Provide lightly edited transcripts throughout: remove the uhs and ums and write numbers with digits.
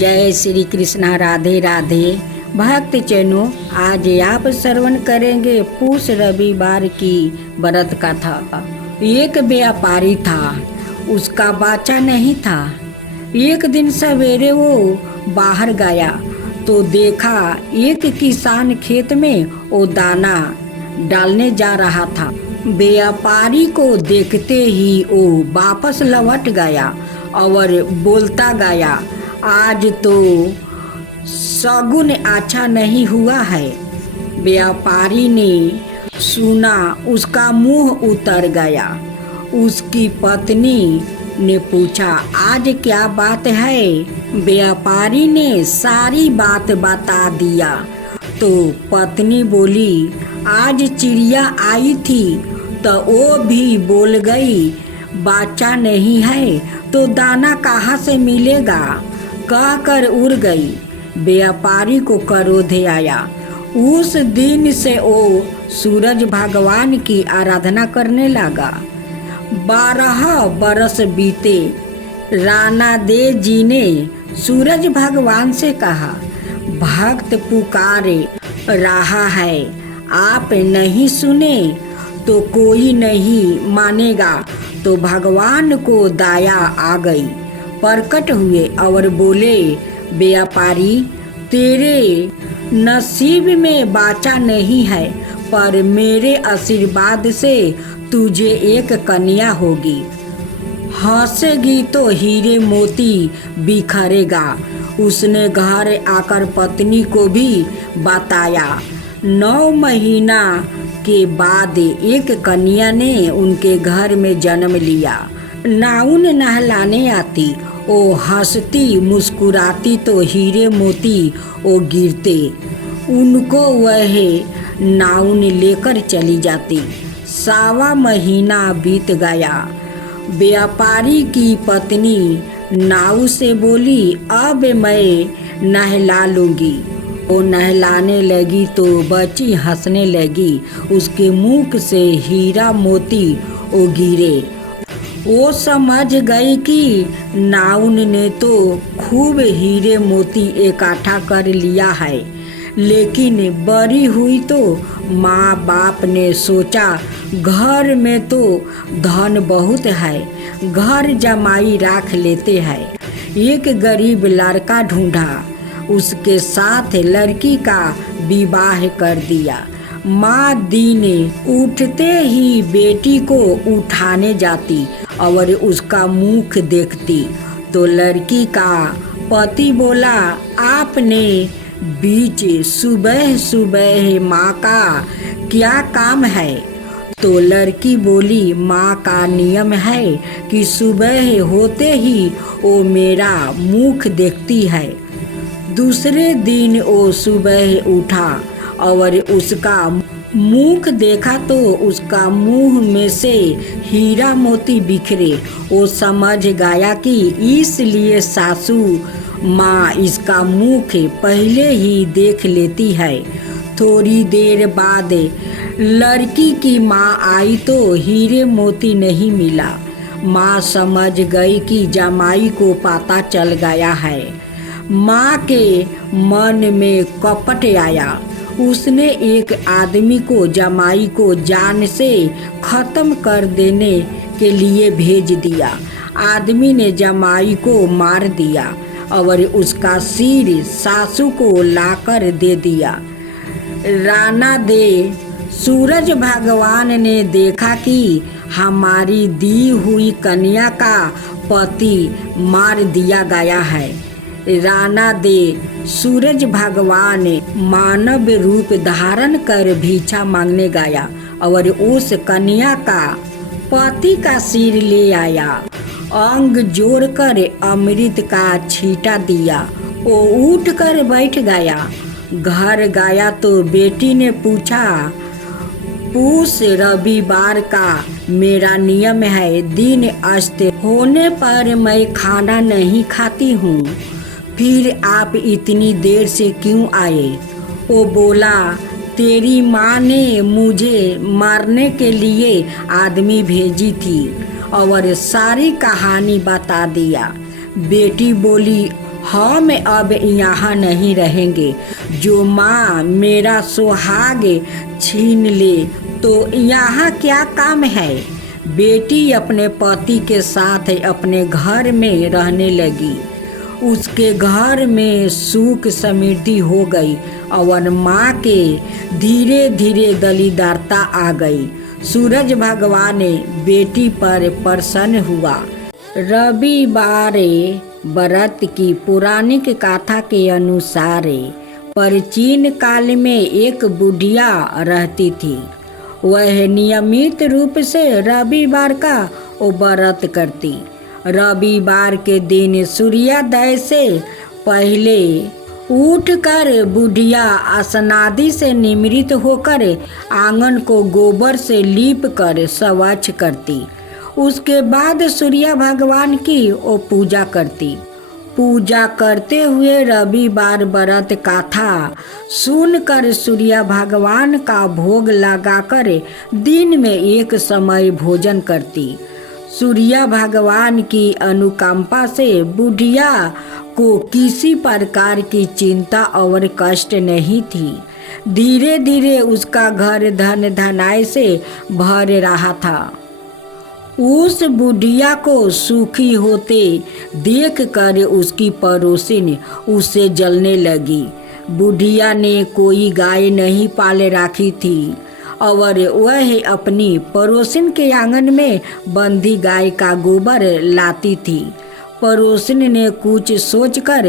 जय श्री कृष्णा, राधे राधे। भक्त चैनो, आज आप श्रवण करेंगे पूस रविवार की व्रत कथा। एक व्यापारी था, उसका बच्चा नहीं था। एक दिन सवेरे वो बाहर गया तो देखा एक किसान खेत में वो दाना डालने जा रहा था। व्यापारी को देखते ही वो वापस लौट गया और बोलता गया, आज तो शगुन अच्छा नहीं हुआ है। व्यापारी ने सुना, उसका मुंह उतर गया। उसकी पत्नी ने पूछा, आज क्या बात है? व्यापारी ने सारी बात बता दिया तो पत्नी बोली, आज चिड़िया आई थी तो वो भी बोल गई, बच्चा नहीं है तो दाना कहाँ से मिलेगा, कहकर उड़ गई। व्यापारी को क्रोध आया। उस दिन से वो सूरज भगवान की आराधना करने लगा। 12 बरस बीते। राणा देव जी ने सूरज भगवान से कहा, भक्त पुकारे रहा है, आप नहीं सुने तो कोई नहीं मानेगा। तो भगवान को दया आ गई, प्रकट हुए और बोले, व्यापारी, तेरे नसीब में बच्चा नहीं है, पर मेरे आशीर्वाद से तुझे एक कन्या होगी। हंसेगी तो हीरे मोती बिखरेगा। उसने घर आकर पत्नी को भी बताया। 9 महीना के बाद एक कन्या ने उनके घर में जन्म लिया। नाउन नहलाने आती, वो हंसती मुस्कुराती तो हीरे मोती वो गिरते। उनको वह नाउन लेकर चली जाती। 1.25 महीना बीत गया। व्यापारी की पत्नी नाव से बोली, अब मैं नहला लूँगी। वो नहलाने लगी तो बच्ची हंसने लगी। उसके मुख से हीरा मोती वो गिरे। वो समझ गई कि नाउन ने तो खूब हीरे मोती इकट्ठा कर लिया है। लेकिन बड़ी हुई तो माँ बाप ने सोचा, घर में तो धन बहुत है, घर जमाई रख लेते हैं। एक गरीब लड़का ढूंढा, उसके साथ लड़की का विवाह कर दिया। माँ दिन उठते ही बेटी को उठाने जाती और उसका मुख देखती तो लड़की का पति बोला, आपने बीच सुबह सुबह माँ का क्या काम है? तो लड़की बोली, माँ का नियम है कि सुबह होते ही वो मेरा मुख देखती है। दूसरे वो सुबह उठा और उसका मुख देखा तो उसका मुंह में से हीरा मोती बिखरे। वो समझ गया कि इसलिए सासू माँ इसका मुख पहले ही देख लेती है। थोड़ी देर बाद लड़की की माँ आई तो हीरे मोती नहीं मिला। माँ समझ गई कि जमाई को पता चल गया है। माँ के मन में कपट आया। उसने एक आदमी को जमाई को जान से खत्म कर देने के लिए भेज दिया। आदमी ने जमाई को मार दिया और उसका सिर सासू को लाकर दे दिया। राणा देव सूरज भगवान ने देखा कि हमारी दी हुई कन्या का पति मार दिया गया है। राणा देव सूरज भगवान मानव रूप धारण कर भिक्षा मांगने गया और उस कन्या का पति का सिर ले आया। अंग जोड़कर अमृत का छींटा दिया। वो उठ कर बैठ गया। घर गया तो बेटी ने पूछा, पूस रविवार का मेरा नियम है, दिन अस्त होने पर मैं खाना नहीं खाती हूँ, फिर आप इतनी देर से क्यों आए? वो बोला, तेरी माँ ने मुझे मारने के लिए आदमी भेजी थी और सारी कहानी बता दिया। बेटी बोली, हम अब यहाँ नहीं रहेंगे। जो माँ मेरा सुहाग छीन ले तो यहाँ क्या काम है। बेटी अपने पति के साथ अपने घर में रहने लगी। उसके घर में सुख समृद्धि हो गई और माँ के धीरे धीरे दलिदारता आ गई। सूरज भगवान बेटी पर प्रसन्न हुआ। रविवार व्रत की पौराणिक कथा के अनुसार प्राचीन काल में एक बुढ़िया रहती थी। वह नियमित रूप से रविवार का व्रत करती। रविवार के दिन सूर्योदय से पहले उठकर बुढ़िया स्नादि से निमृत होकर आंगन को गोबर से लीप कर स्वच्छ करती। उसके बाद सूर्य भगवान की वो पूजा करती। पूजा करते हुए रविवार व्रत कथा सुनकर सूर्य भगवान का भोग लगाकर दिन में एक समय भोजन करती। सूर्य भगवान की अनुकंपा से बुढ़िया को किसी प्रकार की चिंता और कष्ट नहीं थी। धीरे धीरे उसका घर धन धनाई से भर रहा था। उस बुढ़िया को सुखी होते देखकर उसकी पड़ोसिन उससे जलने लगी। बुढ़िया ने कोई गाय नहीं पाले रखी थी और वह अपनी पड़ोसिन के आंगन में बंधी गाय का गोबर लाती थी। पड़ोसिन ने कुछ सोचकर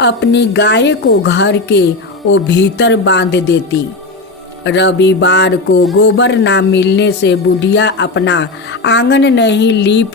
अपनी गाय को घर के वो भीतर बांध देती। रविवार को गोबर ना मिलने से बुढ़िया अपना आंगन नहीं लीप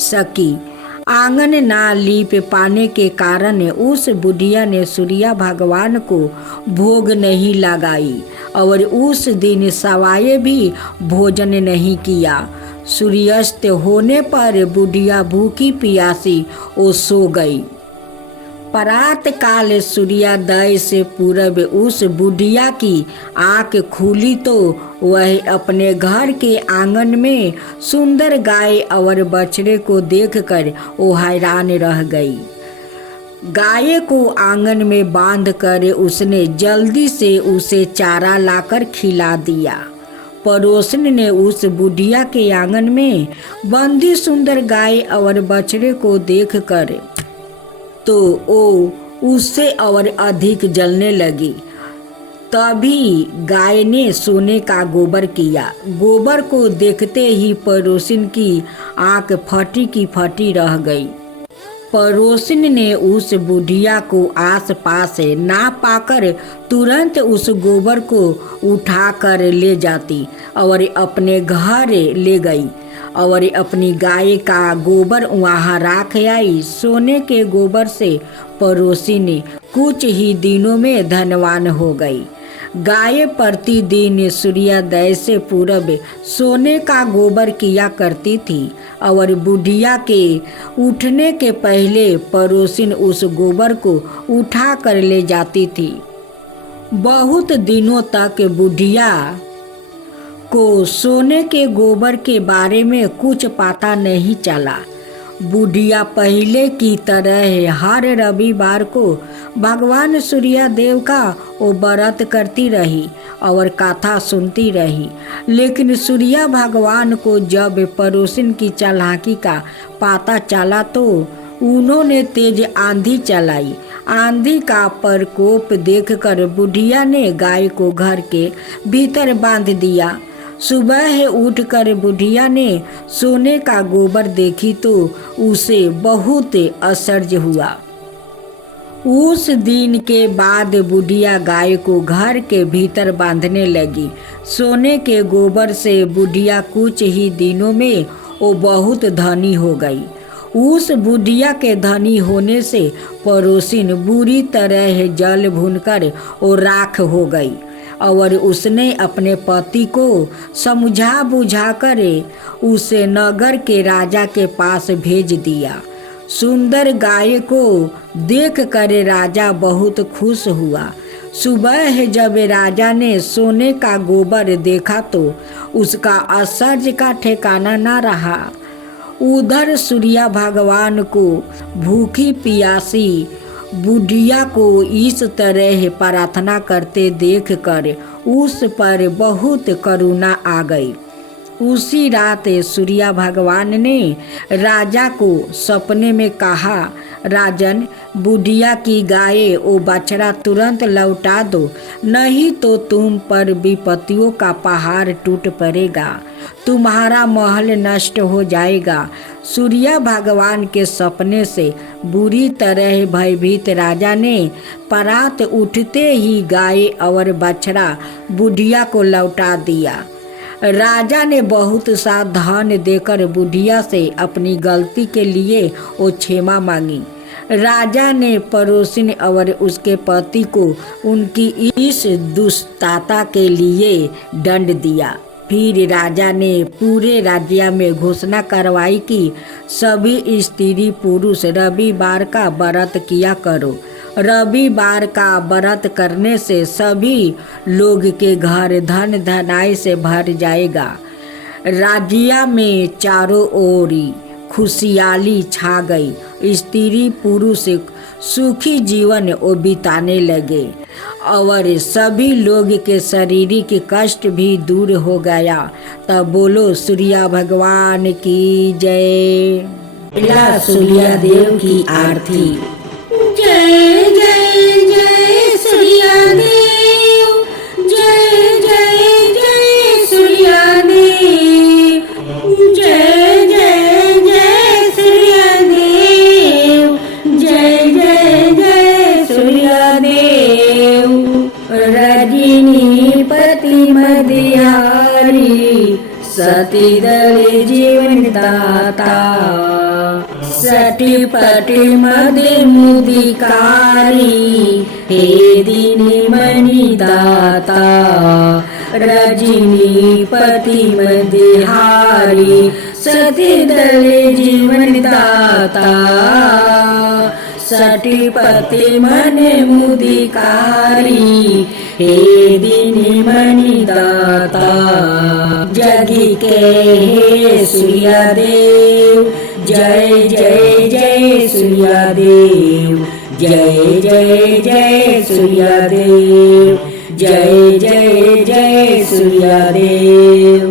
सकी। आंगन ना लीप पाने के कारण उस बुढ़िया ने सूर्य भगवान को भोग नहीं लगाई और उस दिन सवाए भी भोजन नहीं किया। सूर्यास्त होने पर बुढ़िया भूखी प्यासी वो सो गई। प्रात काल सूर्योदय से पूर्व उस बुढ़िया की आँख खुली तो वह अपने घर के आंगन में सुंदर गाय और बछड़े को देखकर वो हैरान रह गई। गाय को आंगन में बांधकर उसने जल्दी से उसे चारा लाकर खिला दिया। पड़ोसन ने उस बुढ़िया के आंगन में बंधी सुंदर गाय और बछड़े को देखकर तो वो उससे और अधिक जलने लगी। तभी गाय ने सोने का गोबर किया। गोबर को देखते ही पड़ोसिन की आंख फटी की फटी रह गई। पड़ोसिन ने उस बुढ़िया को आस पास ना पाकर तुरंत उस गोबर को उठाकर ले जाती और अपने घर ले गई और अपनी गाय का गोबर वहाँ रख आई। सोने के गोबर से पड़ोसिन कुछ ही दिनों में धनवान हो गई। गाय प्रतिदिन सूर्योदय से पूर्व सोने का गोबर किया करती थी और बुढ़िया के उठने के पहले पड़ोसिन उस गोबर को उठा कर ले जाती थी। बहुत दिनों तक बुढ़िया को सोने के गोबर के बारे में कुछ पता नहीं चला। बुढ़िया पहले की तरह हर रविवार को भगवान सूर्यदेव का वो व्रत करती रही और कथा सुनती रही। लेकिन सूर्य भगवान को जब पड़ोसिन की चालाकी का पता चला तो उन्होंने तेज आंधी चलाई। आंधी का प्रकोप देखकर बुढ़िया ने गाय को घर के भीतर बांध दिया। सुबह उठकर बुढ़िया ने सोने का गोबर देखी तो उसे बहुत आश्चर्य हुआ। उस दिन के बाद बुढ़िया गाय को घर के भीतर बांधने लगी। सोने के गोबर से बुढ़िया कुछ ही दिनों में वो बहुत धनी हो गई। उस बुढ़िया के धनी होने से पड़ोसिन बुरी तरह जल भूनकर वो राख हो गई और उसने अपने पति को समझा बुझाकर उसे नगर के राजा के पास भेज दिया। सुंदर गाय को देखकर राजा बहुत खुश हुआ। सुबह जब राजा ने सोने का गोबर देखा तो उसका आश्चर्य का ठिकाना न रहा। उधर सूर्य भगवान को भूखी प्यासी बुढ़िया को इस तरह प्रार्थना करते देखकर उस पर बहुत करुणा आ गई। उसी रात सूर्य भगवान ने राजा को सपने में कहा, राजन, बुढ़िया की गाय ओ बछड़ा तुरंत लौटा दो, नहीं तो तुम पर विपत्तियों का पहाड़ टूट पड़ेगा, तुम्हारा महल नष्ट हो जाएगा। सूर्य भगवान के सपने से बुरी तरह भयभीत राजा ने प्रात उठते ही गाय और बछड़ा बुढ़िया को लौटा दिया। राजा ने बहुत सा धन देकर बुढ़िया से अपनी गलती के लिए वो क्षमा मांगी। राजा ने पड़ोसिन और उसके पति को उनकी इस दुष्टता के लिए दंड दिया। फिर राजा ने पूरे राज्य में घोषणा करवाई कि सभी स्त्री पुरुष रविवार का व्रत किया करो। रविवार का व्रत करने से सभी लोग के घर धन धनाई से भर जाएगा। राज्य में चारों ओर खुशहाली छा गई। स्त्री पुरुष सुखी जीवन बिताने लगे और सभी लोग के शारीरिक कष्ट भी दूर हो गया। तब बोलो सूर्य भगवान की जय। सूर्य देव की आरती। जय जय जय सूर्य देव, जय जय जय सूर्य देव, जय जय जय सूर्य देव, जय जय जय सूर्य देव। रजनी पति मदिहारी, सती दल जीवन दाता, सटी पटी मदे मुदिकारी, हे दीनी मणि दाता। रजनी पति मदिहारी, सती दल जीवन दाता, सटी पति मन मुदिकारी, हे दीनी मणि दाता। जगी के हे सूर्य देव, जय जय जय सूर्य देव, जय जय जय सूर्य देव, जय जय जय सूर्य देव।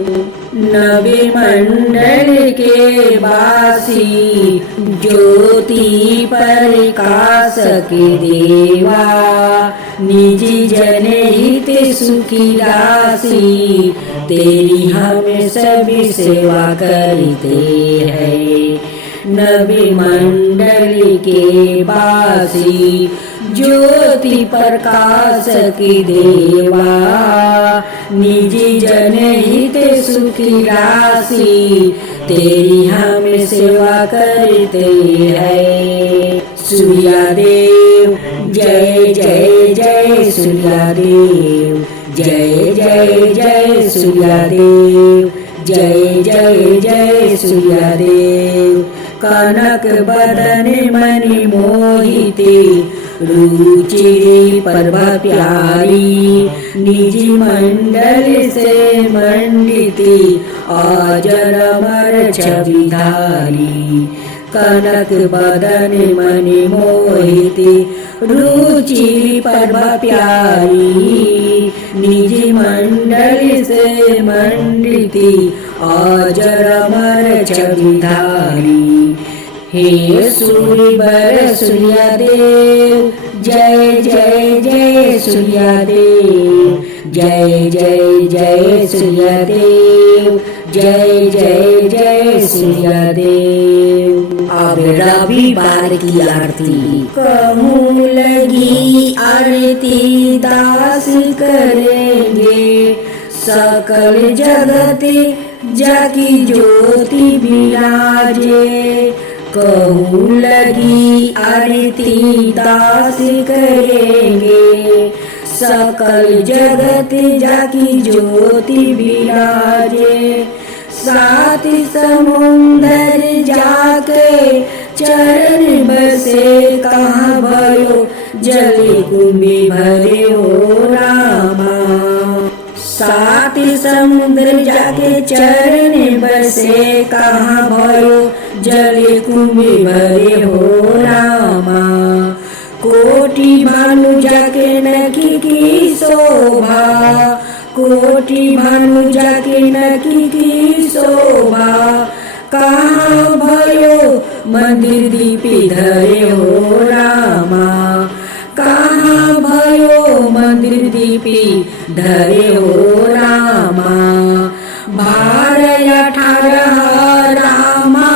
नवी मंडल के वासी, ज्योति प्रकाश के देवा, निजी जन हित सुखी राशि, तेरी हम सभी सेवा करते हैं। नवी मंडल के वासी, ज्योति प्रकाश की देवा, निजी जन हित सुखी राशि, तेरी हम सेवा करते हैं। सूर्य देव, जय जय जय सूर्य देव, जय जय जय सूर्य देव, जय जय जय सूर्य देव। कनक बदन मणि मोहिते, रुचि पर्व प्यारी, निजी मंडल से मंडिती, अजर अमर छवि धारी। कनक बदन मणि मोहिते, रुचि पर्व प्यारी, निजी मंडल से मंडिती, अजर अमर छवि धारी। हे सूर्य सूर्य देव, जय जय जय सूर्य देव, जय जय जय सूर्य देव, जय जय जय सूर्य देव। अब रविवार की आरती। कहूँ लगी आरती दास करेंगे, सकल जगत जाकी ज्योति विराजे। कहूँ लगी आरती दास करेंगे, सकल जगत जाकी ज्योति विराजे। सात समुंदर जाके चरण बसे, कहाँ भयो जल कुंभी भरे हो रामा। सात समुद्र जाके चरण बसे, कहाँ भयो जल कुंभी भरे हो रामा। को भानु जाके नखी की शोभा, कोटि भानु जाके नखी की शोभा। कहाँ भयो मंदिर दीपी धरे हो रामा, कहाँ भयो मंदिर दीपी धरे हो रामा। 12-18 रामा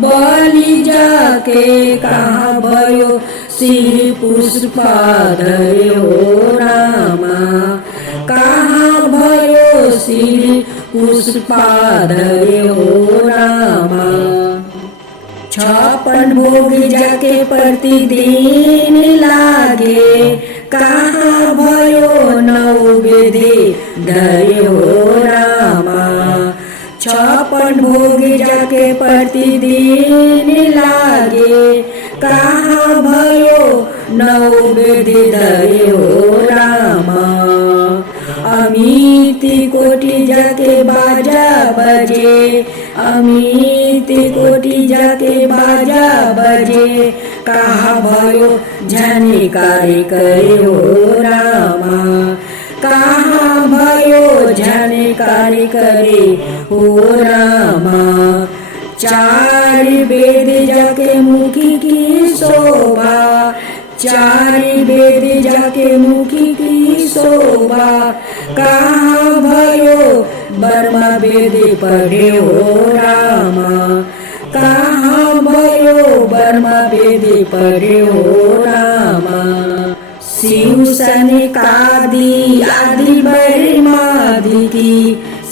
बलि जाके कहाँ भयो श्री पुष्पा धरे हो रामा, कहाँ भयो श्री पुष्पा धरे हो रामा। 56 भोग जाके प्रतिदिन लागे, कहाँ भयो नैवेद्य धरे हो रामा। 56 भोग जाके प्रतिदिन लागे, कहाँ भयो नैवेद्य धरे हो रामा। अमिति कोटि जाके बाजा बजे, अमिति कोटि जाके बाजा बजे। कहाँ भयो झनकारी करे हो रामा, कहाँ भयो झनकारी करे हो रामा। 4 वेद जाके मुखी की शोभा, 4 वेद जाके मुखी की शोभा। कहाँ भयो ब्रह्म वेद पढ़े हो रामा, कहाँ भयो ब्रह्म वेद पढ़े हो रामा। शिव सनकादि आदि ब्रह्मादि की,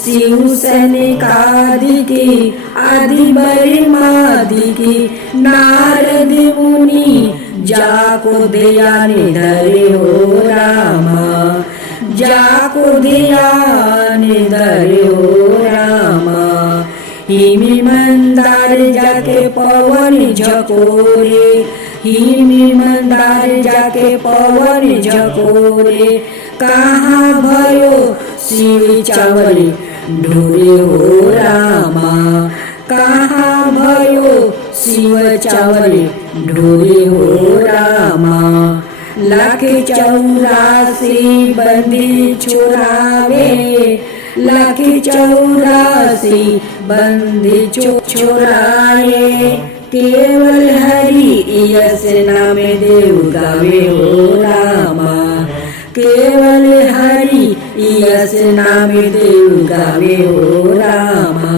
शिव सनकादि की आदि ब्रह्मादि की। नारद मुनि जाको ध्यान धरे हो रामा, जाको ध्यान धरे हो रामा। हिमी मंदार जाके पवन झकोरे, हिमी मंदार जाके पवन झकोरे। कहाँ भयो शिव चावल ढोरे हो रामा, कहाँ भयो शिव चावल ढोरे हो रामा। 184 बंदी छुड़ावे, 184 बंदी छुड़ाए। केवल हरि यस नाम देव गावे हो रामा, केवल हरि यस नाम देव गावे हो रामा।